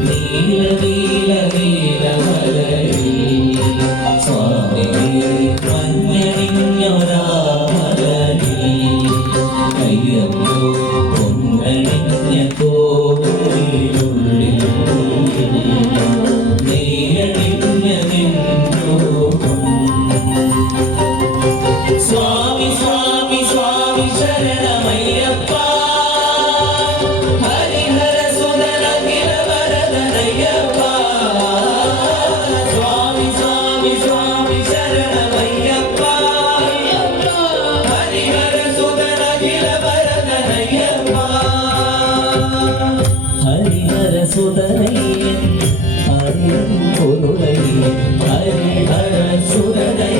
നീല നീല നീലമലരിൽ സ്വാമി മഞ്ഞണിഞ്ഞൊരാ മലരിൽ അയ്യപ്പോ പൊന്നണിഞ്ഞ കോവിലുള്ളിൽ നീയണിഞ്ഞ നിൻരൂപം സ്വാമി സ്വാമി സ്വാമി ശരണമയ്യപ്പ ഹരിഹരസുതനയ്യൻ ഹരിഹരസുതനയ്യൻ